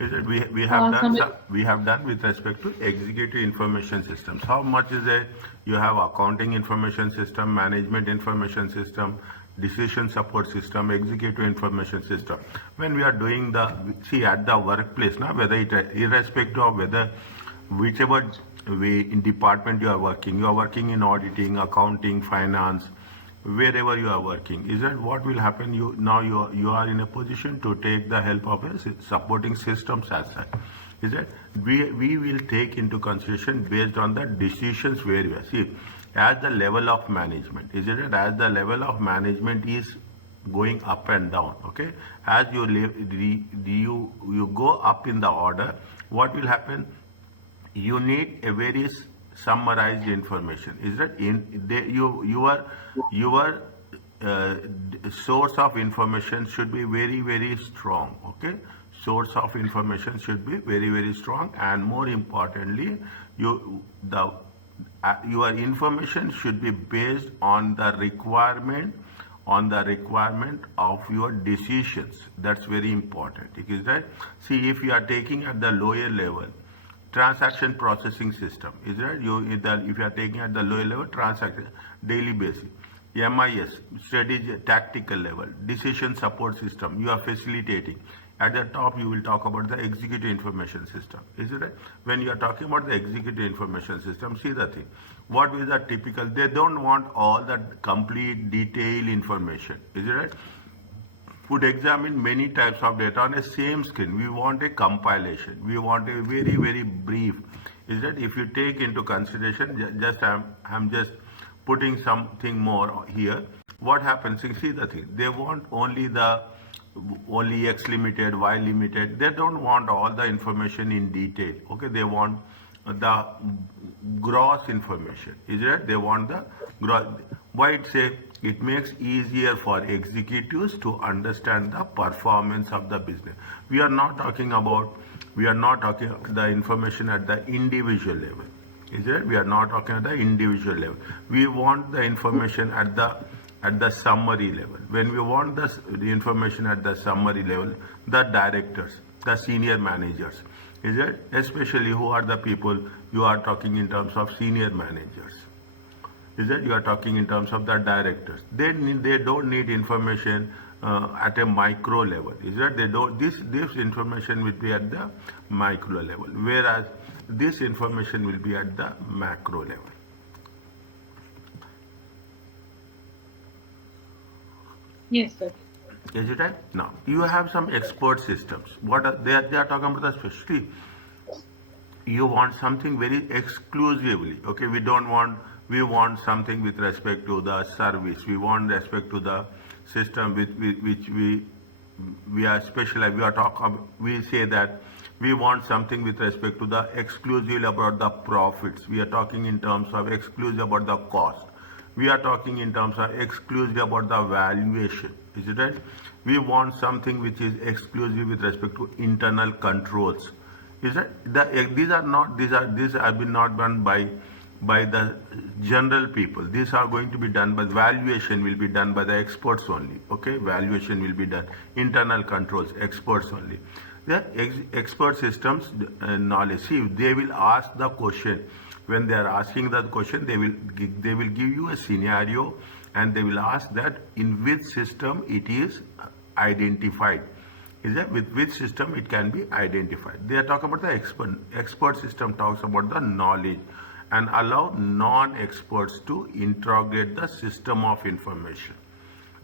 Is it Some we have done with respect to executive information systems. How much is it? You have accounting information system, management information system, decision support system, executive information system. When we are doing the see at the workplace now, whether it irrespective of whether whichever way in department you are working in auditing, accounting, finance, wherever you are working, is that what will happen? You are in a position to take the help of a supporting systems as such. Is that we will take into consideration based on the decisions where we are. See, as the level of management, is it as the level of management is going up and down, okay, as you go up in the order, what will happen? You need a very summarized information. Is that your source of information should be very strong, okay? Source of information should be very strong, and more importantly, your information should be based on the requirement of your decisions. That's very important. Is that, see, if you are taking at the lower level transaction processing system, is that if you are taking at the lower level transaction daily basis, MIS strategy tactical level, decision support system, you are facilitating. At the top you will talk about the executive information system. Is it right? When you are talking about the executive information system, see the thing, what is the typical, they don't want all that complete detailed information. Is it right? Would examine many types of data on a same screen. We want a compilation. We want a very brief. Is that if you take into consideration, I'm just putting something more here. What happens? See the thing. They want only X limited, Y limited. They don't want all the information in detail. Okay, they want the gross information. Is it? They want the gross. Why it makes easier for executives to understand the performance of the business. We are not talking the information at the individual level. Is it? We are not talking at the individual level. We want the information at the summary level. When we want the information at the summary level, the directors, the senior managers, is it? Especially who are the people you are talking in terms of senior managers. Is that you are talking in terms of the directors? They don't need information at a micro level. Is that they don't? This information will be at the micro level, whereas this information will be at the macro level. Yes, sir. Is it right? Now you have some expert systems. What are they are talking about? Especially you want something very exclusively. Okay, we want something with respect to the service. We want respect to the system with which we are specialized. We say that we want something with respect to the exclusive about the profits. We are talking in terms of exclusive about the cost. We are talking in terms of exclusive about the valuation. Is it right? We want something which is exclusive with respect to internal controls. Is that these have been not done by the general people. These are going to be done, but valuation will be done by the experts only. Okay, valuation will be done. Internal controls, experts only. The expert systems knowledge. See, they will ask the question. When they are asking that question, they will give you a scenario, and they will ask that in which system it is identified. Is that with which system it can be identified? They are talking about the expert. Expert system talks about the knowledge and allow non-experts to interrogate the system of information.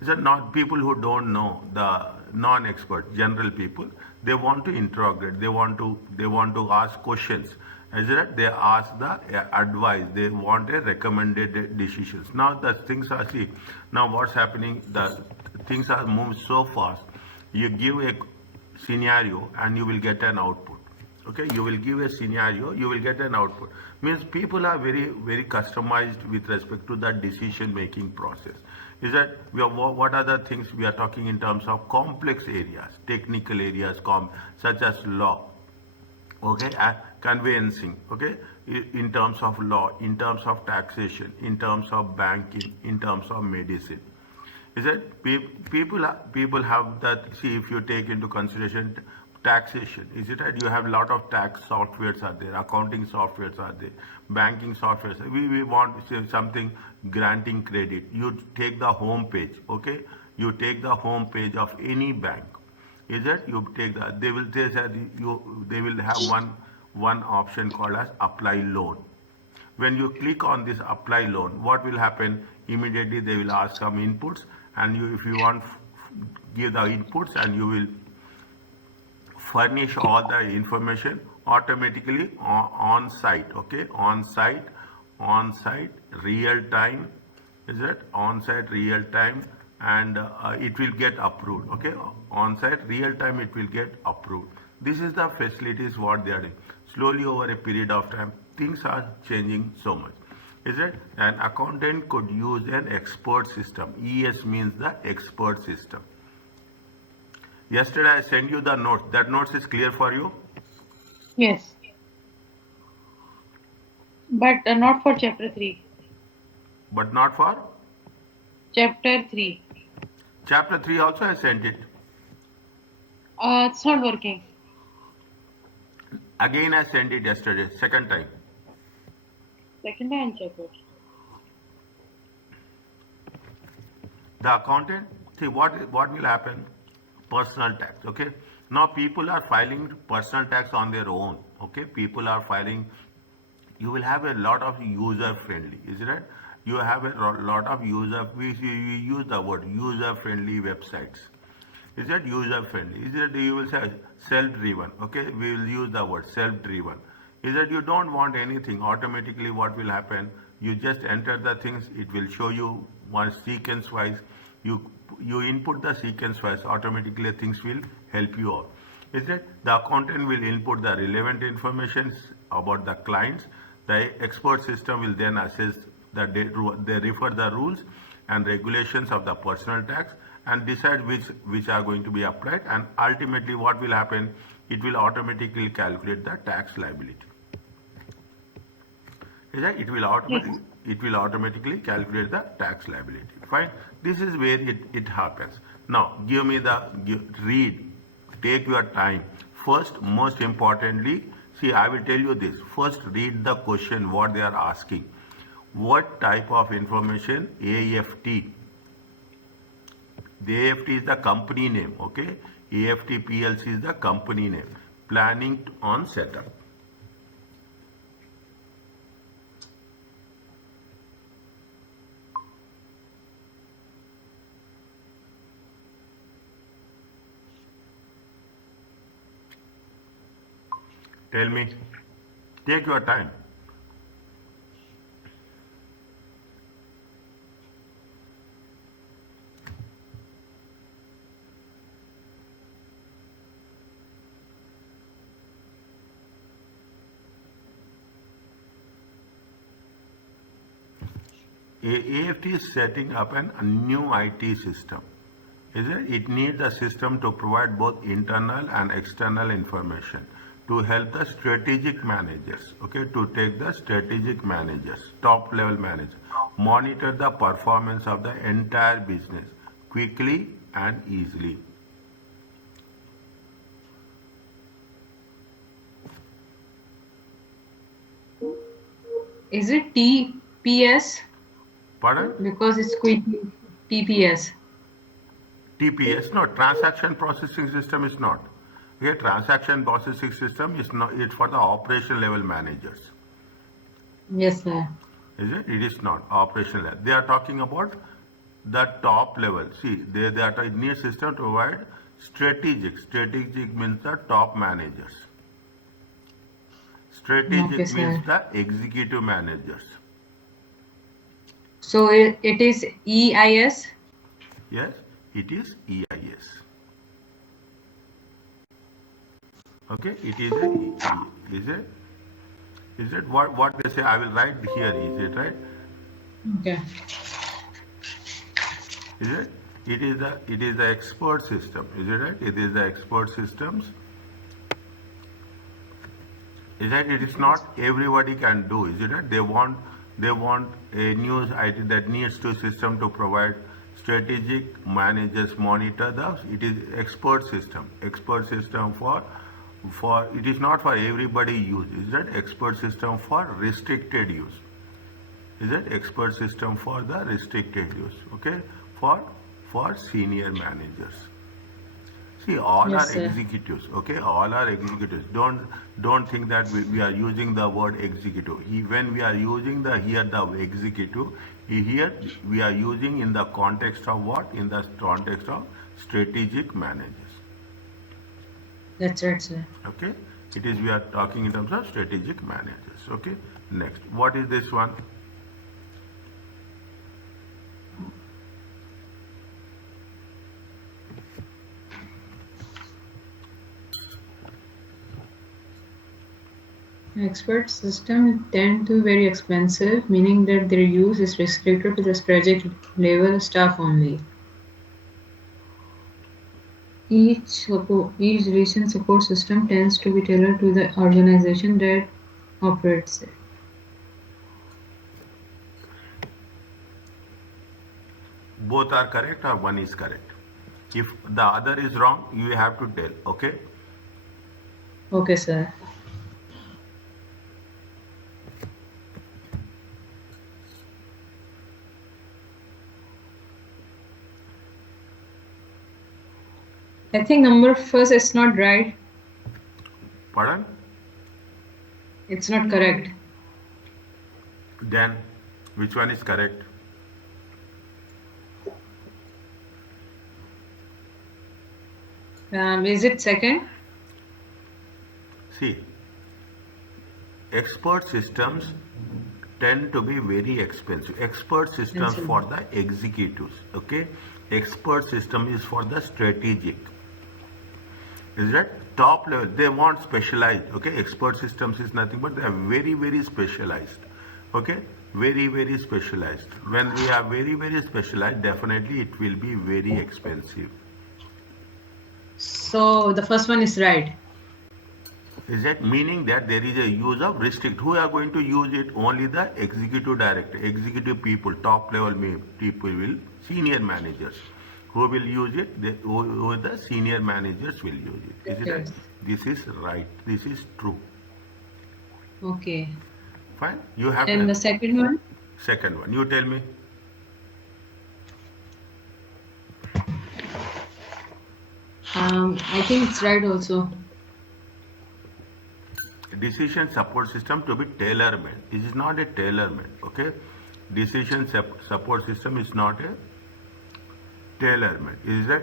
Is that not people who don't know, the non-expert, general people, they want to interrogate, they want to ask questions. Is that they ask the advice, they want a recommended decisions. Now the things are, see, now what's happening, the things are moved so fast. You give a scenario and you will get an output. Okay, you will give a scenario, you will get an output. Means people are very customized with respect to the decision making process. Is that what are the things we are talking in terms of complex areas, technical areas, such as law, okay, conveyancing, okay, in terms of law, in terms of taxation, in terms of banking, in terms of medicine. Is that people have that? See, if you take into consideration taxation, is it right? You have a lot of tax softwares are there, accounting softwares are there, banking softwares. We want say something granting credit. You take the home page, okay? You take the home page of any bank. Is it? You take the, they will say that they will have one option called as apply loan. When you click on this apply loan, what will happen? Immediately they will ask some inputs, and you, if you want, give the inputs, and you will furnish all the information automatically on site. Okay, on site, real time. Is it on site real time? And it will get approved. Okay, on site real time, it will get approved. This is the facilities what they are doing. Slowly over a period of time, things are changing so much. Is it? An accountant could use an expert system. ES means the expert system. Yesterday I sent you the notes. That notes is clear for you? Yes. But not for chapter 3. But not for? Chapter 3. Chapter 3 also I sent it. It's not working. Again I sent it yesterday, second time. Second time check it. The accountant, see what will happen? Personal tax, okay? Now people are filing personal tax on their own, okay? People are filing, you will have a lot of user friendly, is it right? You have a lot of we use the word user friendly websites. Is that user friendly? Is that you will say self-driven, okay? We will use the word self-driven. Is that you don't want anything, automatically what will happen? You just enter the things, it will show you one sequence wise. You input the sequence wise, automatically things will help you out. Is that the accountant will input the relevant information about the clients. The expert system will then assess that they refer the rules and regulations of the personal tax and decide which are going to be applied, and ultimately what will happen? It will automatically calculate the tax liability. Is that? It will automatically calculate the tax liability. Fine. This is where it happens. Now give me read. Take your time. First, most importantly, see, I will tell you this. First, read the question what they are asking. What type of information? AFT. The AFT is the company name, okay? AFT PLC is the company name. Planning on setup. Tell me. Take your time. AFT is setting up a new IT system. Is it? It needs a system to provide both internal and external information to help the strategic managers, okay, to take the strategic managers, top level managers, monitor the performance of the entire business quickly and easily. Is it TPS? Pardon? Because it's quick TPS. TPS, no, transaction processing system is not. Okay, transaction processing system is not, it's for the operation level managers. Yes, sir. Is it? It is not operational level. They are talking about the top level. See, they are need system to provide strategic. Strategic means the top managers. Strategic means the executive managers. So it is EIS? Yes, it is EIS. Okay, it is is it what they say? I will write here. Is it right? Okay. Is it? It is the expert system. Is it right? It is the expert systems. Is that it is not everybody can do? Is it right? They want a news IT that needs to system to provide Strategic managers monitor the, it is expert system. Expert system for it is not for everybody use. Is that expert system for restricted use? Is that expert system for the restricted use? Okay, for senior managers. See, all Yes, are sir. executives. Okay, all are executives. Don't think that we are using the word executive. When we are using the executive, here we are using in the context of what? In the context of strategic managers. That's right, sir. Okay, it is we are talking in terms of strategic managers. Okay, next, what is this one? Expert systems tend to be very expensive, meaning that their use is restricted to the project level staff only. Each recent support system tends to be tailored to the organization that operates it. Both are correct or one is correct? If the other is wrong, you have to tell. Okay. Okay, sir. I think number first is not right. Pardon? It's not correct. Then, which one is correct? Is it second? See, expert systems tend to be very expensive. Expert systems Yes, for the executives. Okay, expert system is for the strategic. Is that top level? They want specialized. Okay, expert systems is nothing but they are very specialized. Okay, very specialized. When we are very specialized, definitely it will be very expensive. So the first one is right. Is that meaning that there is a use of restrict? Who are going to use it? Only the executive director, executive people, top level people will, senior managers. Who will use it? Who the senior managers will use it. Is it right? Yes. This is right. This is true. Okay. Fine. You have And to. the second one? Second one. You tell me. I think it's right also. Decision support system to be tailor-made. This is not a tailor-made. Okay. Decision support system is not a tailor-made. Is that?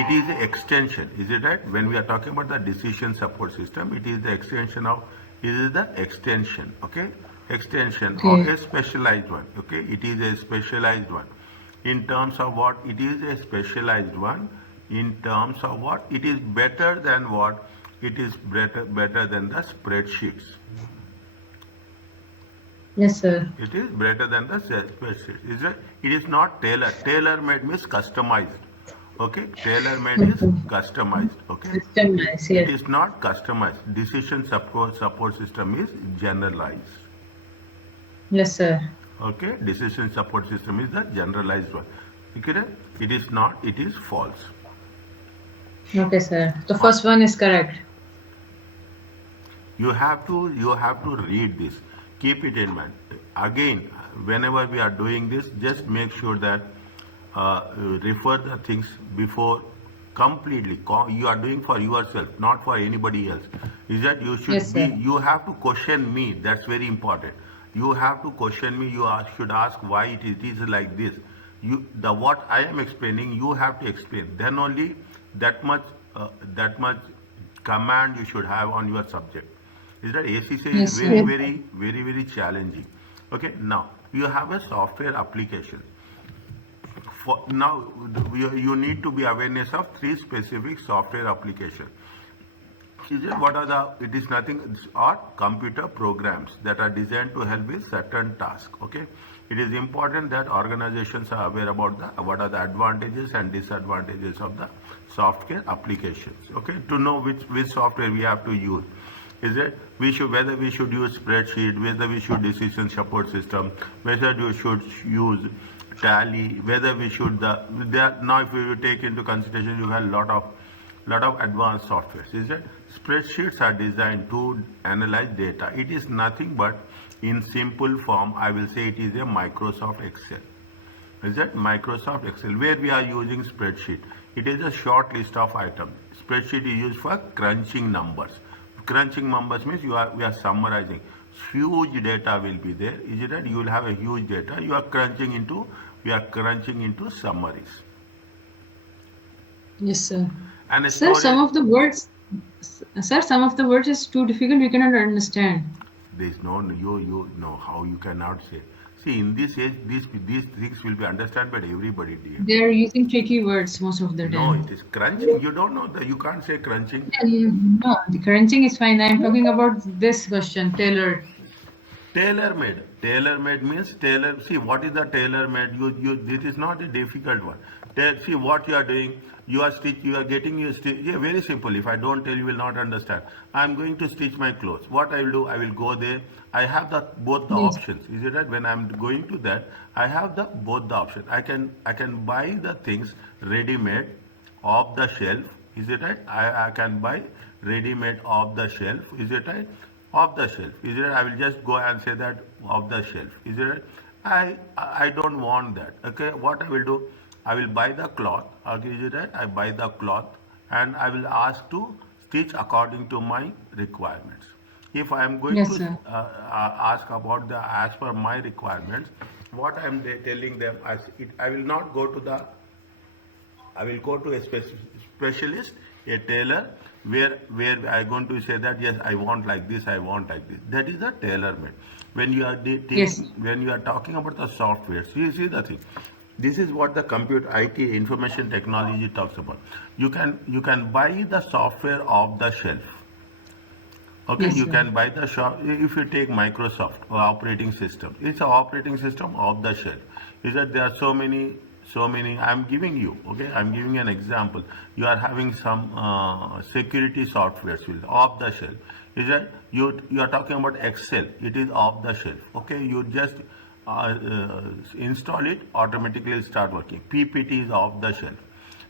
It is an extension. Is it right? When we are talking about the decision support system, it is the extension of. It is the extension. Okay. Extension of Okay. a specialized one. Okay. It is a specialized one. In terms of what? It is a specialized one. In terms of what? It is better than what? It is better than the spreadsheets. Yes, sir. It is better than the spreadsheet. It is not tailor-made means customized. Okay, tailor-made is customized. Okay, System nice, it yes. is not customized. Decision support system is generalized. Yes, sir. Okay, decision support system is the generalized one. Okay, it is not. It is false. Okay, sir. The first one is correct. You have to read this. Keep it in mind. Again, whenever we are doing this, just make sure that refer the things before completely. You are doing for yourself, not for anybody else. Is that you should Yes, be? sir. You have to question me. That's very important. You have to question me. Should ask why it is like this. What I am explaining, you have to explain. Then only that much command you should have on your subject. Is that ACCA is Yes, very, sir. very challenging. Okay, now you have a software application. Now you need to be awareness of three specific software applications. What are the? It is nothing. Are computer programs that are designed to help with certain tasks. Okay, it is important that organizations are aware about what are the advantages and disadvantages of the software applications. Okay, to know which software we have to use. Is it whether we should use spreadsheet, whether we should decision support system, whether you should use tally, whether we should now if you take into consideration you have lot of advanced softwares. Is it spreadsheets are designed to analyze data. It is nothing but in simple form I will say it is a Microsoft Excel. Is that Microsoft Excel where we are using spreadsheet. It is a short list of items. Spreadsheet is used for crunching numbers. Crunching numbers means we are summarizing. Huge data will be there. Is it that you will have a huge data? We are crunching into summaries. Yes, sir. And a Sir, some of the words, is too difficult. We cannot understand. there is no you know how you cannot say. See, in this age, these things will be understood by everybody, dear. They are using tricky words most of the No, time. it is crunching. You don't know that. You can't say crunching. No, the crunching is fine. I'm talking about this question, Taylor. Tailor-made. Tailor-made means tailor. See, what is the tailor-made? This is not a difficult one. See what you are doing. You are getting your stitch. Yeah, very simple. If I don't tell, you will not understand. I am going to stitch my clothes. What I will do, I will go there. I have both the Yes. options. Is it right? When I am going to that, I have both the option. I can buy the things ready-made off the shelf. Is it right? I can buy ready-made off the shelf. Is it right? Off the shelf. Is it right? I will just go and say that off the shelf. Is it right? I don't want that. Okay, what I will do, I will buy the cloth. Okay, is it right? I buy the cloth and I will ask to stitch according to my requirements. If I am going Yes, to sir. ask about as per my requirements, what I am telling them, I will not go to I will go to a specialist, a tailor, where I am going to say that yes, I want like this, I want like this. That is a tailor made. When you are Yes. when you are talking about the software, see the thing. This is what the computer IT information technology talks about. You can buy the software off the shelf. Okay, Yes, you sir. can buy the shop if you take Microsoft operating system. It's an operating system off the shelf. Is that there are so many. I'm giving you. Okay, I'm giving you an example. You are having some security softwares with off the shelf. Is that you are talking about Excel? It is off the shelf. Okay, you just install it, automatically start working. PPT is off the shelf.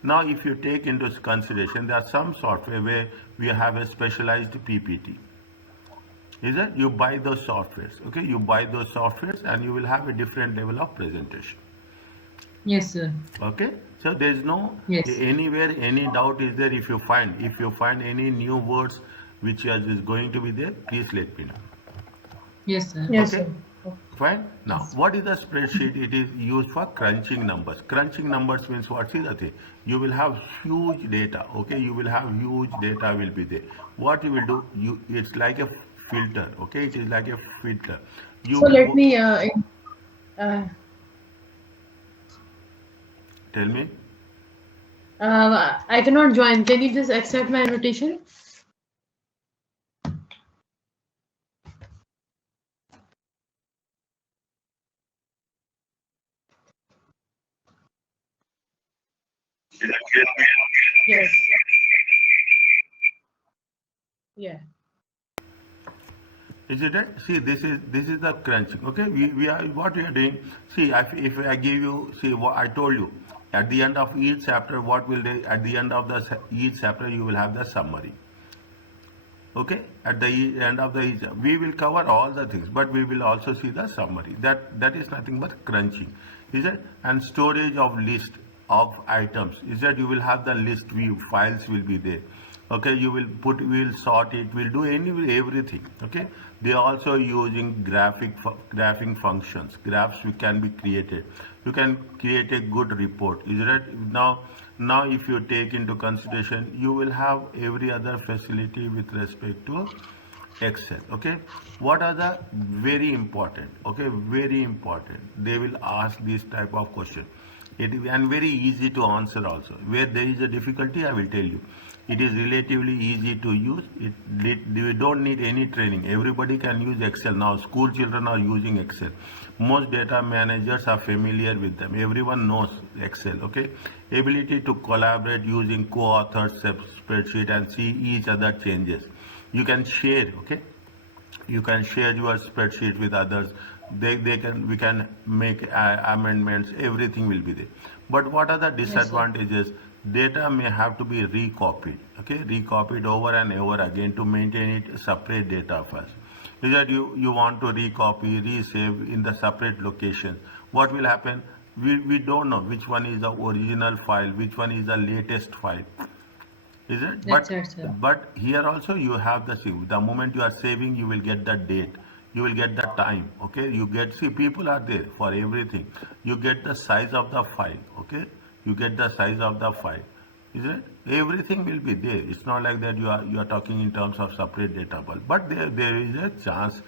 Now, if you take into consideration, there are some software where we have a specialized PPT. Is that you buy those softwares? Okay, you buy those softwares and you will have a different level of presentation. Yes, sir. Okay, so there is no Yes. anywhere any doubt is there. If you find any new words which is going to be there, please let me know. Yes, sir. Yes, Okay. sir. Fine. Now, what is the spreadsheet? It is used for crunching numbers. Crunching numbers means what? See the thing. You will have huge data. Okay, you will have huge data will be there. What you will do? It's like a filter. Okay, it is like a filter. You So will let go, me tell me. I cannot join. Can you just accept my invitation? Yes. Yeah. Is it right? See, this is the crunching. Okay, we are what we are doing. See, if I give you, see what I told you at the end of each chapter, what will they at the end of each chapter you will have the summary. Okay, at the end of the each, we will cover all the things, but we will also see the summary. That is nothing but crunching. Is it? And storage of list of items. Is that you will have the list view files will be there. Okay, we will sort it, we'll do everything. Okay, they are also using graphing functions. Graphs can be created. You can create a good report. Is that now if you take into consideration, you will have every other facility with respect to Excel. Okay, what are the very important? Okay, very important. They will ask this type of question. And very easy to answer also. Where there is a difficulty, I will tell you. It is relatively easy to use. You don't need any training. Everybody can use Excel now. School children are using Excel. Most data managers are familiar with them. Everyone knows Excel. Okay, ability to collaborate using co-authored spreadsheet and see each other changes. You can share, okay? You can share your spreadsheet with others. We can make amendments. Everything will be there. But what are the Yes, sir. disadvantages? Data may have to be recopied, okay? Recopied over and over again to maintain it separate data files. Is that you want to recopy, resave in the separate location? What will happen? We don't know which one is the original file, which one is the latest file, is it? That's it, sir. But here also you have the see, the moment you are saving, you will get the date, you will get the time, okay? You get, see, people are there for everything. You get the size of the file, okay? You get the size of the file, is it? Everything will be there. It's not like that you are talking in terms of separate data file, but there is a chance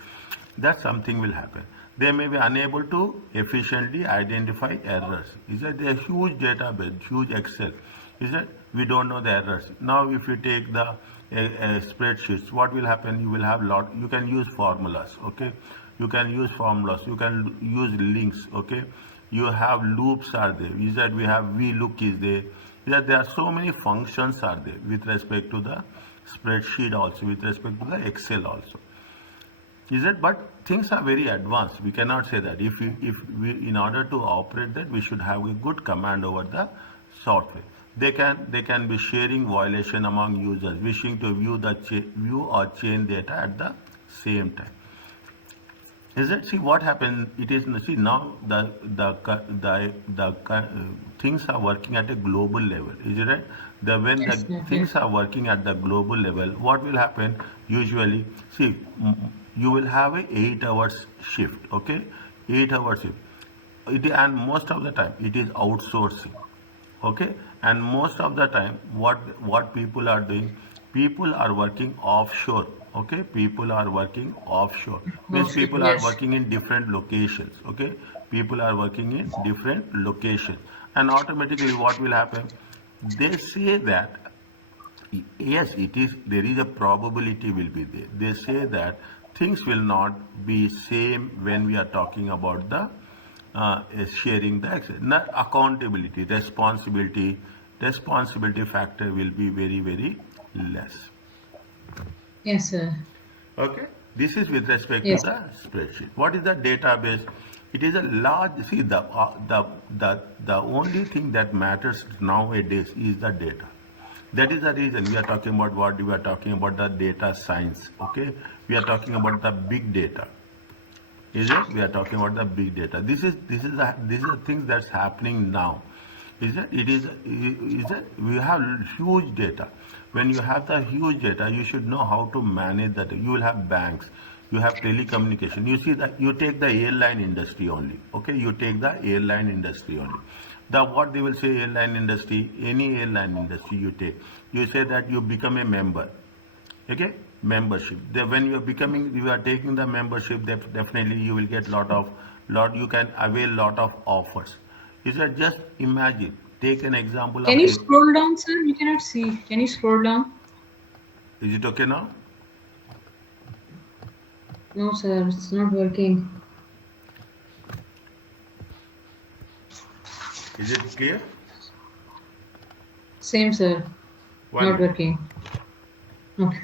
that something will happen. They may be unable to efficiently identify errors. Is that a huge database, huge Excel? Is that we don't know the errors? Now, if you take the spreadsheets, what will happen? You will have lot. You can use formulas, okay? You can use formulas. You can use links, okay? You have loops are there. Is that we have VLOOK is there? Is that there are so many functions are there with respect to the spreadsheet also, with respect to the Excel also. Is it? But things are very advanced. We cannot say that. If we in order to operate that, we should have a good command over the software. They can be sharing violation among users wishing to view or change data at the same time. Is it? See what happened? It is, see, now the things are working at a global level. Is it right? When the Yes, sir. things Yes. are working at the global level, what will happen? Usually, see, you will have a 8 hours shift. Okay, 8 hours shift. And most of the time it is outsourcing, okay? And most of the time what people are doing, people are working offshore, okay? People are working offshore means Mostly, people are yes. working in different locations, okay? People are working in different locations, and automatically what will happen? They say that yes, it is, there is a probability will be there. They say that things will not be same when we are talking about the sharing the access. Not accountability, responsibility factor will be very, very less. Yes, sir. Okay, this is with respect to Yes. the spreadsheet. What is the database? It is a large. See, the only thing that matters nowadays is the data. That is the reason we are talking about what we are talking about, the data science. Okay, we are talking about the big data. Is it? We are talking about the big data. This is a thing that's happening now. Is it? Is it? We have huge data. When you have the huge data, you should know how to manage that. You will have banks. You have telecommunication. You see that you take the airline industry only. Okay, you take the airline industry only. What they will say, airline industry, any airline industry you take, you say that you become a member. Okay, membership. When you are taking the membership, definitely you will get you can avail lot of offers. Is that, just imagine, take an example Can of you a, scroll down, sir? We cannot see. Can you scroll down? is it okay now? No, sir. It's not working. Is it clear? Same, sir. One Not minute. working. Okay.